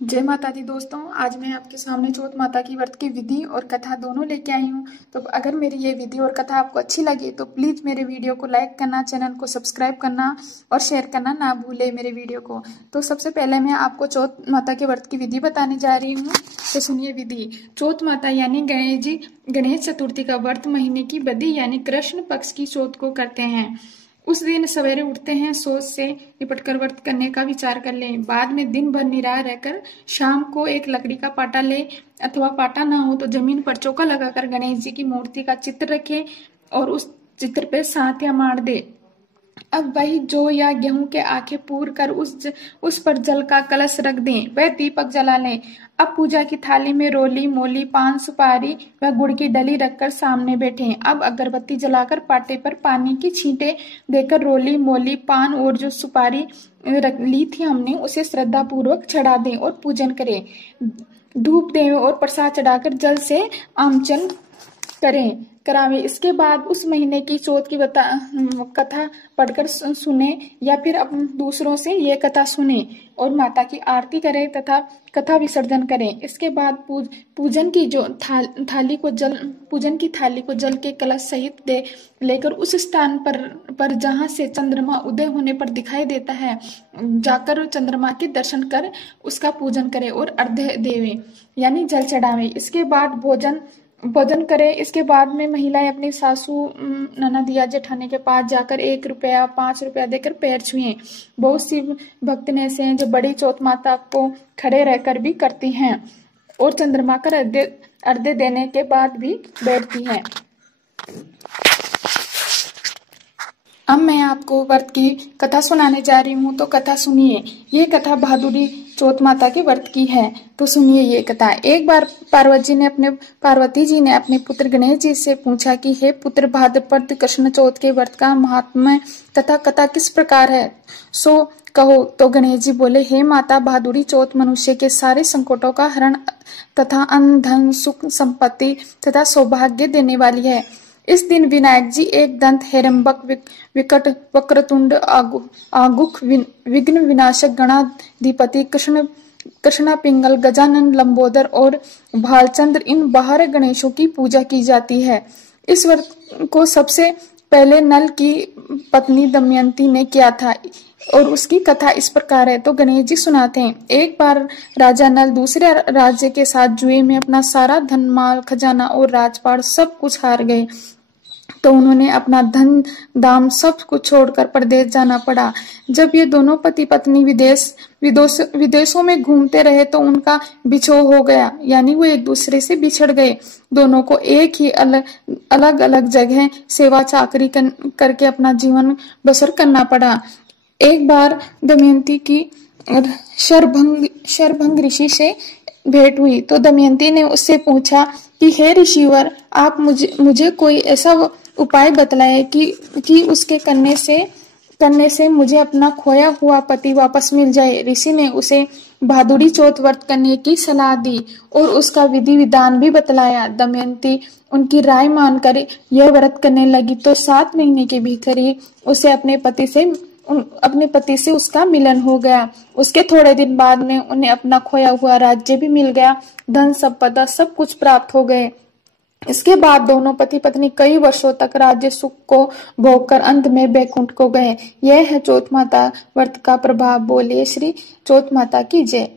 जय माता दी दोस्तों। आज मैं आपके सामने चौथ माता की व्रत की विधि और कथा दोनों लेके आई हूँ। तो अगर मेरी ये विधि और कथा आपको अच्छी लगी तो प्लीज़ मेरे वीडियो को लाइक करना, चैनल को सब्सक्राइब करना और शेयर करना ना भूले मेरे वीडियो को। तो सबसे पहले मैं आपको चौथ माता के व्रत की विधि बताने जा रही हूँ। तो सुनिए विधि। चौथ माता यानी गणेश चतुर्थी का व्रत महीने की बदी यानी कृष्ण पक्ष की चौथ को करते हैं। उस दिन सवेरे उठते हैं, सोच से निपटकर व्रत करने का विचार कर लें। बाद में दिन भर निराह रहकर शाम को एक लकड़ी का पाटा ले, अथवा पाटा ना हो तो जमीन पर चौका लगाकर गणेश जी की मूर्ति का चित्र रखें और उस चित्र पे सात या मार दे। अब वही जौ या गेहूं के आखे पूर कर उस पर जल का कलश रख दें। वह दीपक जला लें। अब पूजा की थाली में रोली, मोली, पान, सुपारी व गुड़ की डली रखकर सामने बैठें। अब अगरबत्ती जलाकर पाटे पर पानी की छींटे देकर रोली, मोली, पान और जो सुपारी रख ली थी हमने उसे श्रद्धा पूर्वक चढ़ा दें और पूजन करें। धूप दें और प्रसाद चढ़ाकर जल से आमचल करावे। इसके बाद उस महीने की चौथ की कथा पढ़कर सुने या फिर अपने दूसरों से ये कथा सुने और माता की आरती करें तथा कथा विसर्जन करें। इसके बाद पूजन की थाली को जल के कलश सहित लेकर उस स्थान पर जहां से चंद्रमा उदय होने पर दिखाई देता है जाकर चंद्रमा के दर्शन कर उसका पूजन करें और अर्घ्य देवे यानी जल चढ़ावे। इसके बाद भोजन करें। इसके बाद में महिलाएं अपनी सासू, ननद या जेठानी के पास जाकर 1 रुपया 5 रुपया देकर पैर छुएं। बहुत सी भक्तिनें से हैं जो बड़ी चौथ माता को खड़े रहकर भी करती हैं और चंद्रमा का अर्घ्य देने के बाद भी बैठती हैं। अब मैं आपको व्रत की कथा सुनाने जा रही हूँ, तो कथा सुनिए। ये कथा बहादुरी चौथ माता के व्रत की है। तो सुनिए ये कथा। एक बार पार्वती जी ने अपने पुत्र गणेश जी से पूछा कि हे पुत्र, भाद्रपद कृष्ण चौथ के व्रत का महात्म्य तथा कथा किस प्रकार है, सो कहो। तो गणेश जी बोले, हे माता, बहादुरी चौथ मनुष्य के सारे संकटों का हरण तथा अन्न, धन, सुख, संपत्ति तथा सौभाग्य देने वाली है। इस दिन विनायक जी एक दंत, हेरंबक, विकट, वक्रतुंड, आगुख, विघ्न विनाशक, गणाधिपति, कृष्णा पिंगल, गजानन, लंबोदर और भालचंद्र, इन 12 गणेशों की पूजा की जाती है। इस व्रत को सबसे पहले नल की पत्नी दमयंती ने किया था और उसकी कथा इस प्रकार है। तो गणेश जी सुनाते हैं। एक बार राजा नल दूसरे राज्य के साथ जुए में अपना सारा धन, माल, खजाना और राजपाट सब कुछ हार गए। तो उन्होंने अपना धन दाम सब कुछ छोड़कर परदेश जाना पड़ा। जब ये दोनों पति पत्नी विदेशों में घूमते रहे तो उनका बिछोह हो गया, यानी वो एक दूसरे से बिछड़ गए। दोनों को एक ही अलग अलग जगह सेवा चाकरी करके अपना जीवन बसर करना पड़ा। एक बार दमयंती की शरभंग ऋषि से भेंट हुई। तो दमयंती ने उससे पूछा कि हे ऋषिवर, आप मुझे कोई ऐसा उपाय बतलाए कि उसके करने से मुझे अपना खोया हुआ पति वापस मिल जाए। ऋषि ने उसे बहादुरी चौथ व्रत करने की सलाह दी और उसका विधि विधान भी बतलाया। दमयंती उनकी राय मानकर यह व्रत करने लगी तो 7 महीने के भीतर ही उसे अपने पति से उसका मिलन हो गया। उसके थोड़े दिन बाद में उन्हें अपना खोया हुआ राज्य भी मिल गया, धन संपदा सब कुछ प्राप्त हो गए। इसके बाद दोनों पति पत्नी कई वर्षों तक राज्य सुख को भोगकर अंत में वैकुंठ को गए। यह है चौथ माता व्रत का प्रभाव। बोलिए श्री चौथ माता की जय।